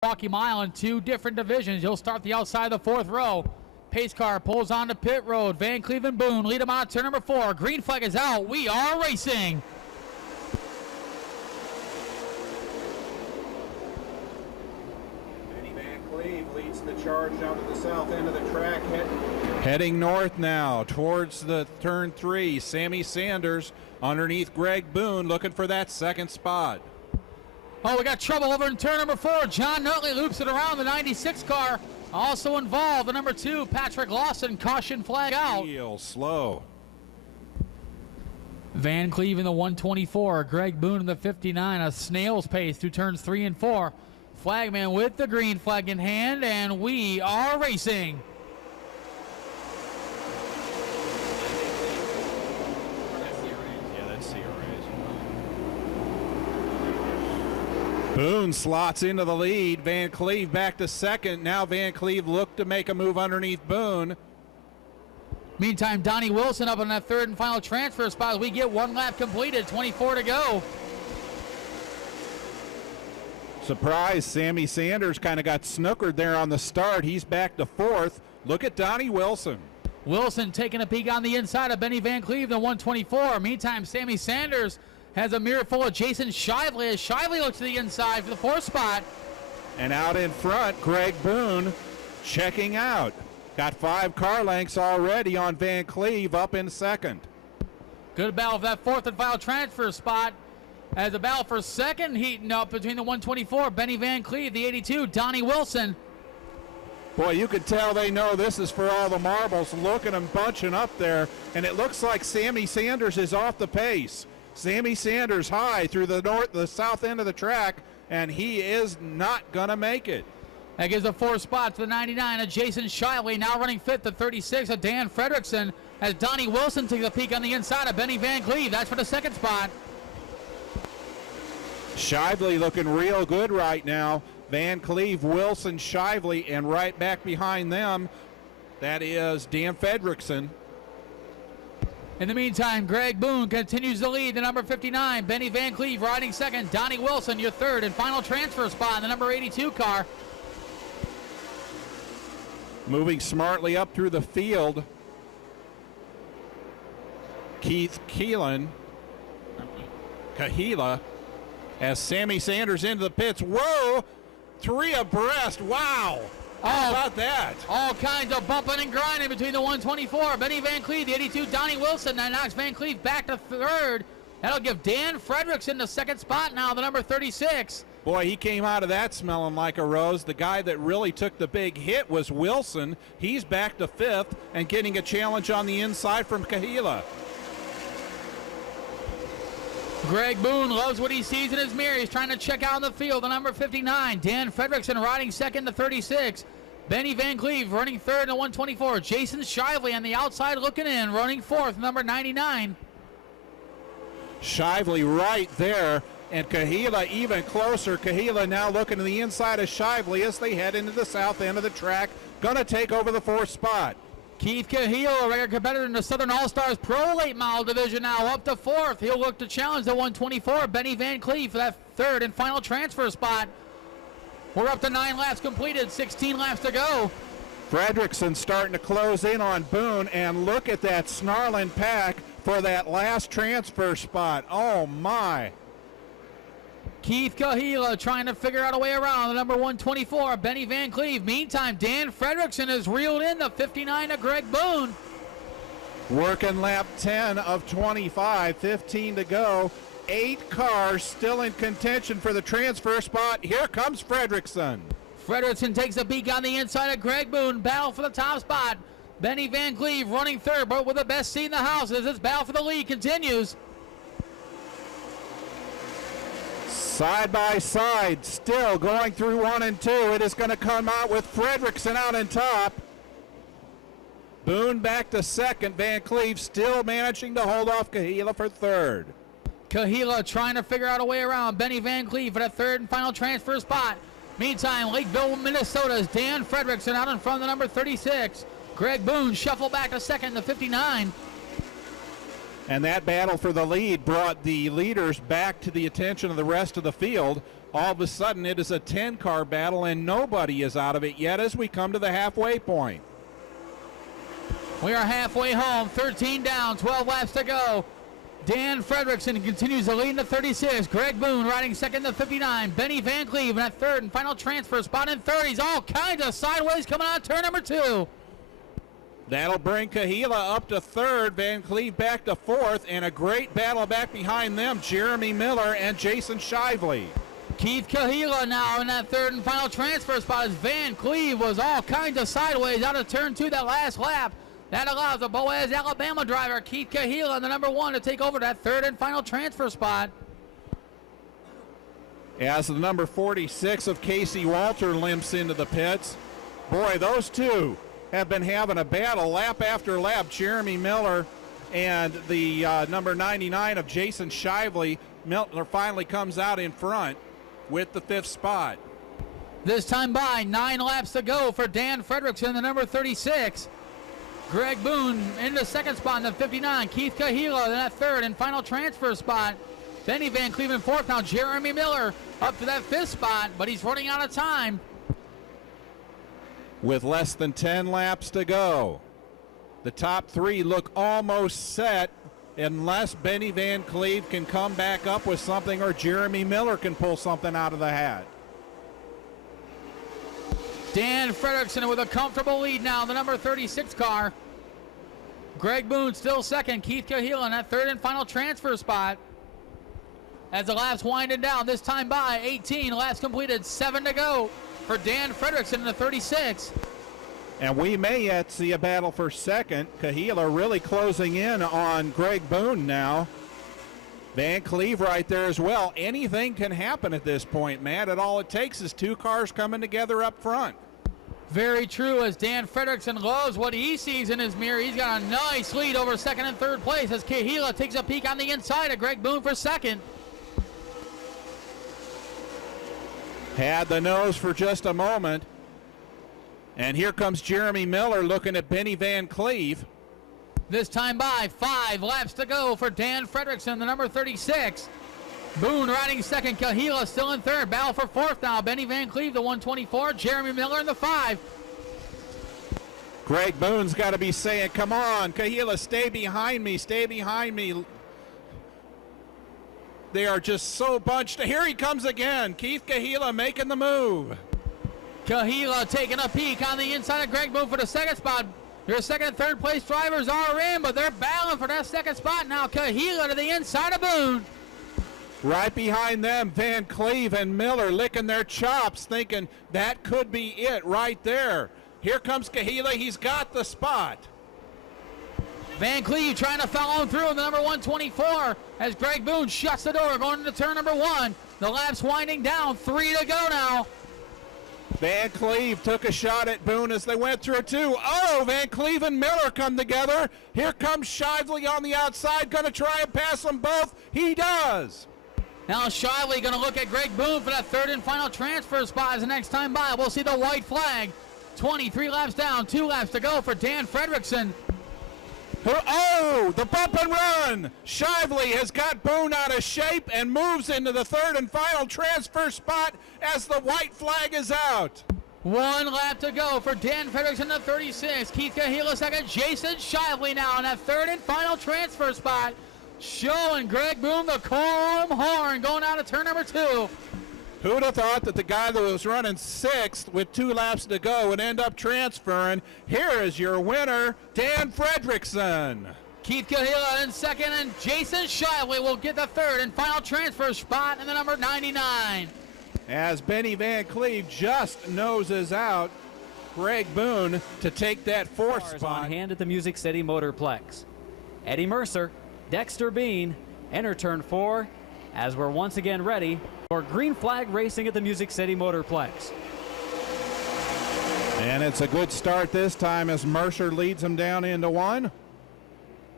Milwaukee Mile in two different divisions. He'll start the outside of the fourth row. Pace car pulls onto pit road. Van Cleve and Boone lead him out turn number 4. Green flag is out. We are racing. Van Cleve leads the charge out to the south end of the track. Heading north now towards the turn 3. Sammy Sanders underneath Greg Boone looking for that second spot. Oh, we got trouble over in turn number 4. John Nutley loops it around the 96 car. Also involved, the number 2, Patrick Lawson, caution flag out. Real slow. Van Cleve in the 124, Greg Boone in the 59, a snail's pace through turns 3 and 4. Flagman with the green flag in hand, and we are racing. Yeah, that's CRA's. Boone slots into the lead. Van Cleve back to second. Now Van Cleve looked to make a move underneath Boone. Meantime, Donnie Wilson up on that third and final transfer spot as we get one lap completed, 24 to go. Surprise, Sammy Sanders kind of got snookered there on the start. He's back to fourth. Look at Donnie Wilson. Wilson taking a peek on the inside of Benny Van Cleve, the 124. Meantime, Sammy Sanders has a mirror full of Jason Shively as Shively looks to the inside for the fourth spot. And out in front, Greg Boone checking out. Got 5 car lengths already on Van Cleve up in second. Good battle for that fourth and final transfer spot. As the battle for second heating up between the 124, Benny Van Cleve, the 82, Donnie Wilson. Boy, you could tell they know this is for all the marbles. Look at them bunching up there, and it looks like Sammy Sanders is off the pace. Sammy Sanders high through the south end of the track, and he is not going to make it. That gives the 4th spot to the 99 of Jason Shiley. Now running 5th, the 36 of Dan Fredrickson, as Donnie Wilson takes a peek on the inside of Benny Van Cleve. That's for the 2nd spot. Shively looking real good right now. Van Cleve, Wilson, Shively, and right back behind them, that is Dan Fredrickson. In the meantime, Greg Boone continues to lead the number 59. Benny Van Cleve riding 2nd. Donnie Wilson, your 3rd and final transfer spot in the number 82 car. Moving smartly up through the field, Keith Kahila, as Sammy Sanders into the pits. Whoa! 3 abreast. Wow! How about that? All kinds of bumping and grinding between the 124. Benny Van Cleve, the 82, Donnie Wilson. That knocks Van Cleve back to 3rd. That'll give Dan Fredrickson the 2nd spot now, the number 36. Boy, he came out of that smelling like a rose. The guy that really took the big hit was Wilson. He's back to 5th and getting a challenge on the inside from Kahila. Greg Boone loves what he sees in his mirror. He's trying to check out in the field. The number 59, Dan Fredrickson riding 2nd to 36. Benny Van Cleve running 3rd in the 124. Jason Shively on the outside looking in, running 4th, number 99. Shively right there, and Kahila even closer. Kahila now looking to the inside of Shively as they head into the south end of the track. Gonna take over the 4th spot. Keith Kahila, a regular competitor in the Southern All-Stars Pro Late Model Division, now up to 4th. He'll look to challenge the 124, Benny Van Cleve, for that 3rd and final transfer spot. We're up to 9 laps completed, 16 laps to go. Fredrickson starting to close in on Boone, and look at that snarling pack for that last transfer spot. Oh my. Keith Kahila trying to figure out a way around the number 124, Benny Van Cleve. Meantime, Dan Fredrickson has reeled in the 59 of Greg Boone. Working lap 10 of 25, 15 to go. 8 cars still in contention for the transfer spot. Here comes Fredrickson. Fredrickson takes a peek on the inside of Greg Boone. Battle for the top spot. Benny Van Cleve running 3rd, but with the best seat in the house as this battle for the lead continues. Side by side, still going through 1 and 2. It is going to come out with Fredrickson out on top. Boone back to 2nd. Van Cleve still managing to hold off Kahila for 3rd. Kahila trying to figure out a way around Benny Van Cleve for that 3rd and final transfer spot. Meantime, Lakeville, Minnesota's Dan Fredrickson out in front of the number 36. Greg Boone shuffle back to 2nd, the 59. And that battle for the lead brought the leaders back to the attention of the rest of the field. All of a sudden, it is a 10-car battle, and nobody is out of it yet as we come to the halfway point. We are halfway home, 13 down, 12 laps to go. Dan Fredrickson continues to lead in the 36. Greg Boone riding second to 59. Benny Van Cleve in that third and final transfer spot in 30s. All kinds of sideways coming out of turn number 2. That'll bring Kahila up to third, Van Cleve back to fourth, and a great battle back behind them, Jeremy Miller and Jason Shively. Keith Kahila now in that third and final transfer spot as Van Cleve was all kinds of sideways out of turn 2 that last lap. That allows the Boaz, Alabama driver, Keith Kahila, in the number 1 to take over that third and final transfer spot. As the number 46 of Casey Walter limps into the pits. Boy, those two have been having a battle lap after lap. Jeremy Miller and the number 99 of Jason Shively. Miller finally comes out in front with the 5th spot. This time by 9 laps to go for Dan Fredrickson, the number 36. Greg Boone in the second spot in the 59. Keith Kahila in that third and final transfer spot. Benny Van Cleve in fourth. Now Jeremy Miller up to that 5th spot, but he's running out of time. With less than 10 laps to go, the top 3 look almost set unless Benny Van Cleve can come back up with something or Jeremy Miller can pull something out of the hat. Dan Fredrickson with a comfortable lead now, the number 36 car. Greg Boone still second. Keith Kahila in that third and final transfer spot. As the laps winding down, this time by 18 laps completed, 7 to go for Dan Fredrickson in the 36. And we may yet see a battle for second. Kahila really closing in on Greg Boone now. Van Cleve right there as well. Anything can happen at this point, Matt. All it takes is 2 cars coming together up front. Very true, as Dan Fredrickson loves what he sees in his mirror. He's got a nice lead over second and third place as Kahila takes a peek on the inside of Greg Boone for second. Had the nose for just a moment. And here comes Jeremy Miller looking at Benny Van Cleve. This time by 5 laps to go for Dan Fredrickson, the number 36. Boone riding second, Kahila still in third. Battle for fourth now. Benny Van Cleve, the 124. Jeremy Miller in the 5. Greg Boone's got to be saying, come on, Kahila, stay behind me, stay behind me. They are just so bunched. Here he comes again. Keith Kahila making the move. Kahila taking a peek on the inside of Greg Boone for the second spot. Your second and third place drivers are in, but they're battling for that second spot now. Kahila to the inside of Boone. Right behind them, Van Cleve and Miller licking their chops, thinking that could be it right there. Here comes Kahila. He's got the spot. Van Cleve trying to follow him through in the number 124 as Greg Boone shuts the door going into turn number 1. The lap's winding down. 3 to go now. Van Cleve took a shot at Boone as they went through 2. Oh, Van Cleve and Miller come together. Here comes Shively on the outside, going to try and pass them both. He does. Now Shively going to look at Greg Boone for that third and final transfer spot as the next time by. We'll see the white flag. 23 laps down, 2 laps to go for Dan Fredrickson. Oh, the bump and run. Shively has got Boone out of shape and moves into the third and final transfer spot as the white flag is out. 1 lap to go for Dan Fredrickson, the 36. Keith Kahila second. Jason Shively now in that third and final transfer spot. Showing Greg Boone the chrome horn going out of turn number 2. Who'd have thought that the guy that was running 6th with 2 laps to go would end up transferring? Here is your winner, Dan Fredrickson. Keith Kahila in second, and Jason Shively will get the third and final transfer spot in the number 99. As Benny Van Cleve just noses out Greg Boone to take that 4th spot. On hand at the Music City Motorplex. Eddie Mercer, Dexter Bean, enter turn 4 as we're once again ready for green flag racing at the Music City Motorplex. And it's a good start this time as Mercer leads him down into 1.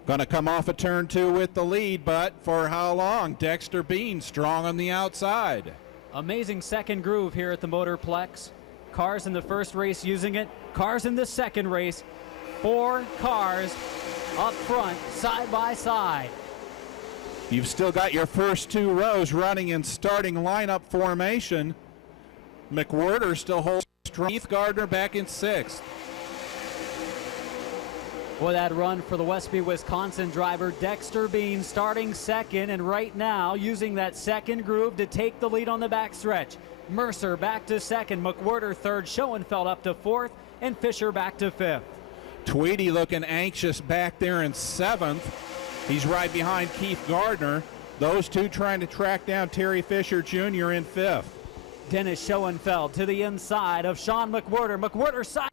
Going to come off of turn 2 with the lead, but for how long? Dexter Bean strong on the outside. Amazing second groove here at the Motorplex. Cars in the first race using it, cars in the second race. 4 cars up front, side by side. You've still got your first two rows running in starting lineup formation. McWhirter still holds strong. Keith Gardner back in sixth. Boy, that run for the Westby, Wisconsin driver Dexter Bean starting second, and right now using that second groove to take the lead on the backstretch. Mercer back to second, McWhirter third, Schoenfeld up to fourth, and Fisher back to fifth. Tweedy looking anxious back there in seventh. He's right behind Keith Gardner. Those two trying to track down Terry Fisher Jr. in fifth. Dennis Schoenfeld to the inside of Sean McWhirter. McWhirter side.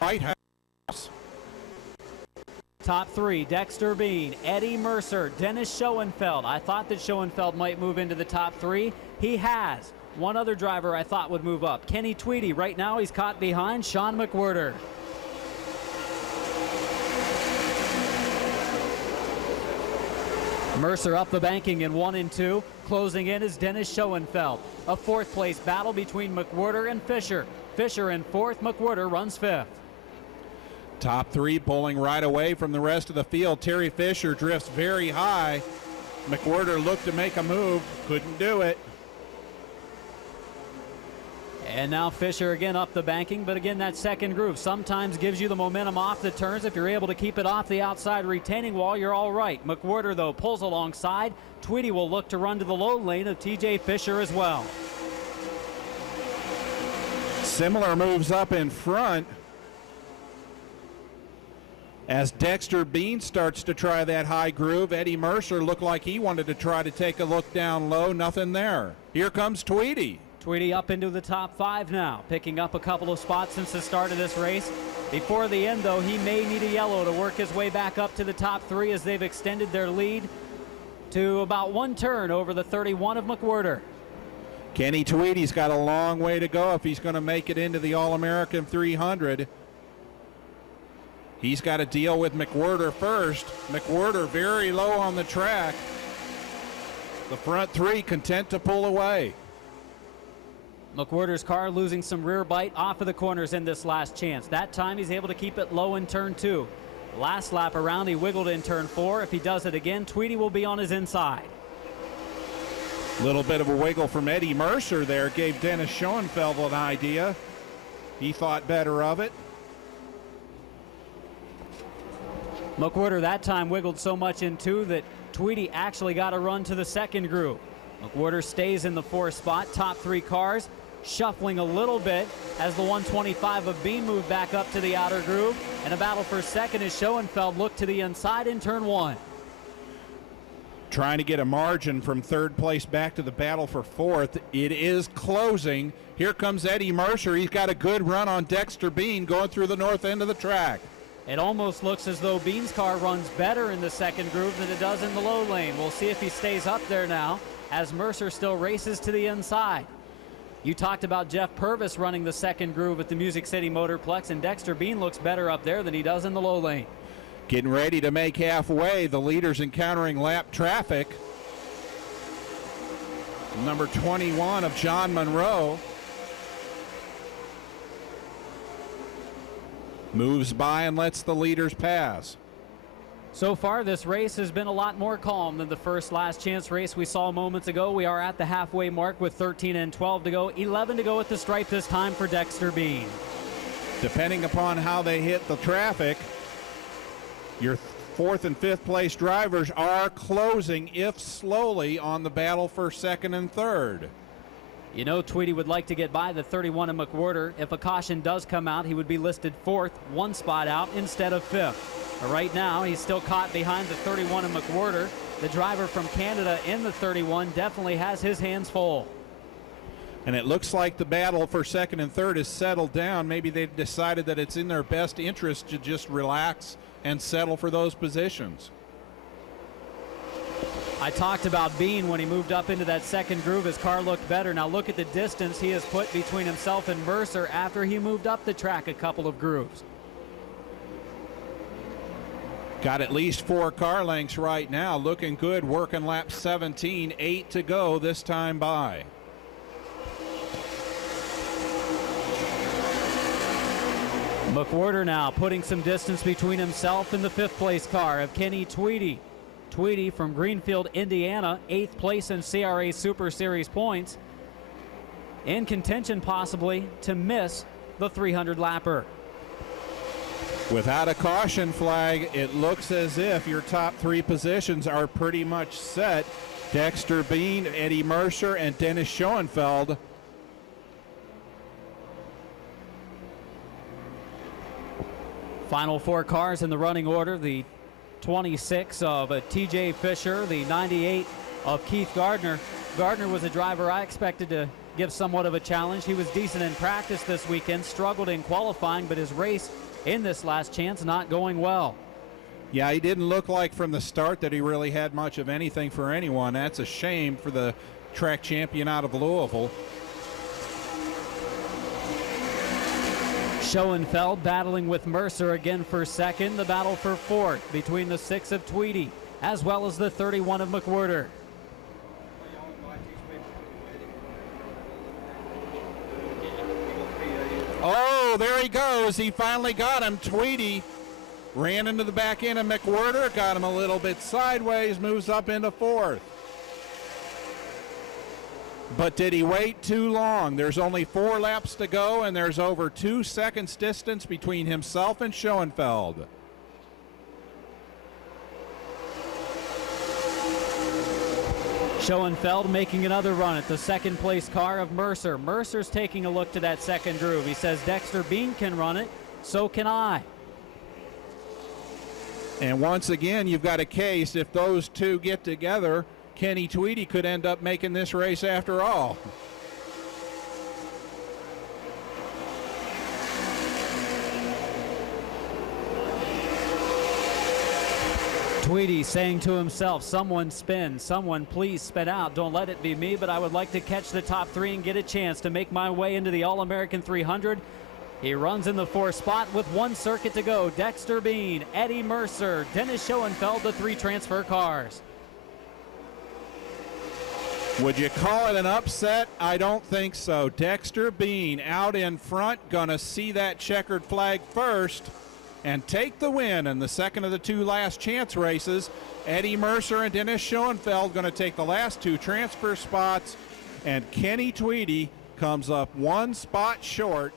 White House. Top three, Dexter Bean, Eddie Mercer, Dennis Schoenfeld. I thought that Schoenfeld might move into the top three. He has. One other driver I thought would move up, Kenny Tweedy. Right now he's caught behind Sean McWhirter. Mercer up the banking in 1 and 2. Closing in is Dennis Schoenfeld. A fourth place battle between McWhirter and Fisher. Fisher in fourth, McWhirter runs fifth. Top three pulling right away from the rest of the field. Terry Fisher drifts very high. McWhirter looked to make a move, couldn't do it. And now Fisher again up the banking, but again that second groove sometimes gives you the momentum off the turns. If you're able to keep it off the outside retaining wall, you're all right. McWhirter, though, pulls alongside. Tweedy will look to run to the low lane of TJ Fisher as well. Similar moves up in front as Dexter Bean starts to try that high groove. Eddie Mercer looked like he wanted to try to take a look down low. Nothing there. Here comes Tweedy. Tweedy up into the top five now, picking up a couple of spots since the start of this race. Before the end, though, he may need a yellow to work his way back up to the top three as they've extended their lead to about one turn over the 31 of McWhirter. Kenny Tweedy's got a long way to go if he's going to make it into the All-American 300. He's got to deal with McWhirter first. McWhirter very low on the track. The front three content to pull away. McWhirter's car losing some rear bite off of the corners in this last chance. That time he's able to keep it low in turn 2. Last lap around he wiggled in turn 4. If he does it again, Tweedy will be on his inside. Little bit of a wiggle from Eddie Mercer there gave Dennis Schoenfeld an idea. He thought better of it. McWhirter that time wiggled so much in 2 that Tweedy actually got a run to the second groove. McWhirter stays in the 4th spot. Top 3 cars shuffling a little bit as the 125 of Bean moved back up to the outer groove. And a battle for second as Schoenfeld looked to the inside in turn 1. Trying to get a margin from 3rd place back to the battle for 4th. It is closing. Here comes Eddie Mercer. He's got a good run on Dexter Bean going through the north end of the track. It almost looks as though Bean's car runs better in the second groove than it does in the low lane. We'll see if he stays up there now as Mercer still races to the inside. You talked about Jeff Purvis running the second groove at the Music City Motorplex, and Dexter Bean looks better up there than he does in the low lane. Getting ready to make halfway. The leaders encountering lap traffic. Number 21 of John Monroe. Moves by and lets the leaders pass. So far, this race has been a lot more calm than the first last chance race we saw moments ago. We are at the halfway mark with 13 and 12 to go. 11 to go at the stripe this time for Dexter Bean. Depending upon how they hit the traffic, your 4th and 5th place drivers are closing, if slowly, on the battle for 2nd and 3rd. You know, Tweedy would like to get by the 31 of McWhirter. If a caution does come out, he would be listed 4th, 1 spot out instead of 5th. But right now, he's still caught behind the 31 of McWhirter. The driver from Canada in the 31 definitely has his hands full. And it looks like the battle for second and third has settled down. Maybe they've decided that it's in their best interest to just relax and settle for those positions. I talked about Bean when he moved up into that second groove. His car looked better. Now look at the distance he has put between himself and Mercer after he moved up the track a couple of grooves. Got at least 4 car lengths right now. Looking good. Working lap 17. 8 to go this time by. McWhorter now putting some distance between himself and the 5th place car of Kenny Tweedy. Tweedy from Greenfield, Indiana, 8th place in CRA Super Series points. In contention possibly to miss the 300-lapper. Without a caution flag, it looks as if your top 3 positions are pretty much set. Dexter Bean, Eddie Mercer, and Dennis Schoenfeld. Final 4 cars in the running order. The 26 of TJ Fisher, the 98 of Keith Gardner. Gardner was a driver I expected to give somewhat of a challenge. He was decent in practice this weekend, struggled in qualifying, but his race in this last chance not going well. Yeah, he didn't look like from the start that he really had much of anything for anyone. That's a shame for the track champion out of Louisville. Schoenfeld battling with Mercer again for second. The battle for fourth between the 6 of Tweedy as well as the 31 of McWhorter. Oh, there he goes. He finally got him. Tweedy ran into the back end of McWhorter, got him a little bit sideways, moves up into 4th. But did he wait too long? There's only 4 laps to go, and there's over 2 seconds distance between himself and Schoenfeld. Schoenfeld making another run at the 2nd place car of Mercer. Mercer's taking a look to that second groove. He says Dexter Bean can run it, so can I. And once again, you've got a case. If those two get together, Kenny Tweedy could end up making this race after all. Tweedy saying to himself, someone spin, someone please spin out. Don't let it be me, but I would like to catch the top 3 and get a chance to make my way into the All-American 300. He runs in the 4th spot with 1 circuit to go. Dexter Bean, Eddie Mercer, Dennis Schoenfeld, the 3 transfer cars. Would you call it an upset? I don't think so. Dexter Bean out in front, gonna see that checkered flag first and take the win in the second of the 2 last chance races. Eddie Mercer and Dennis Schoenfeld gonna take the last 2 transfer spots, and Kenny Tweedy comes up 1 spot short